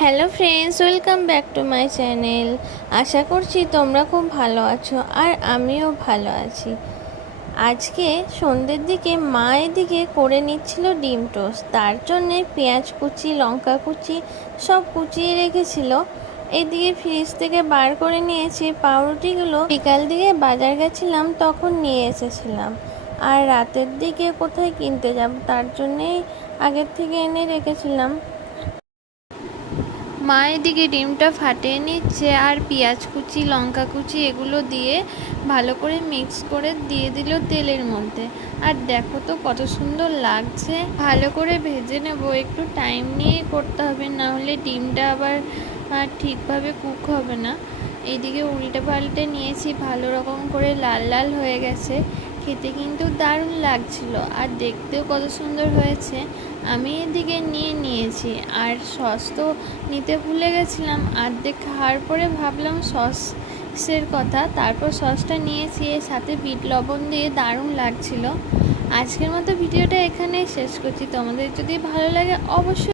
Hello friends, welcome back to my channel. আশা করছি তোমরা খুব ভালো আছো আর আমিও ভালো আছি। আজকে সন্ধ্যের দিকে মা এদিকে করে নিচ্ছিল ডিম টোস্ট। তার জন্যে পেঁয়াজ কুচি, লঙ্কা কুচি সব কুচিয়ে রেখেছিল। এদিকে ফ্রিজ থেকে বার করে নিয়েছি পাউরুটিগুলো। বিকাল দিকে বাজার গেছিলাম, তখন নিয়ে এসেছিলাম। আর রাতের দিকে কোথায় কিনতে যাব, তার জন্যেই আগের থেকে এনে রেখেছিলাম। মা এদিকে ডিমটা ফাটিয়ে নিচ্ছে আর পেঁয়াজ কুচি, লঙ্কা কুচি এগুলো দিয়ে ভালো করে মিক্স করে দিয়ে দিল তেলের মধ্যে। আর দেখো তো কত সুন্দর লাগছে। ভালো করে ভেজে নেব, একটু টাইম নিয়ে করতে হবে, না হলে ডিমটা আবার ঠিকভাবে কুক হবে না। এইদিকে উল্টে পাল্টে নিয়েছি, ভালো রকম করে লাল লাল হয়ে গেছে। খেতে কিন্তু দারুণ লাগছিল আর দেখতেও কত সুন্দর হয়েছে। আমি এদিকে নিয়ে নিয়েছি আর সস তো নিতে ভুলে গেছিলাম। অর্ধেক খাওয়ার পরে ভাবলাম সসের কথা, তারপর সসটা নিয়েছি, এর সাথে বিট লবণ দিয়ে দারুণ লাগছিল। আজকের মতো ভিডিওটা এখানেই শেষ করছি। তোমাদের যদি ভালো লাগে অবশ্যই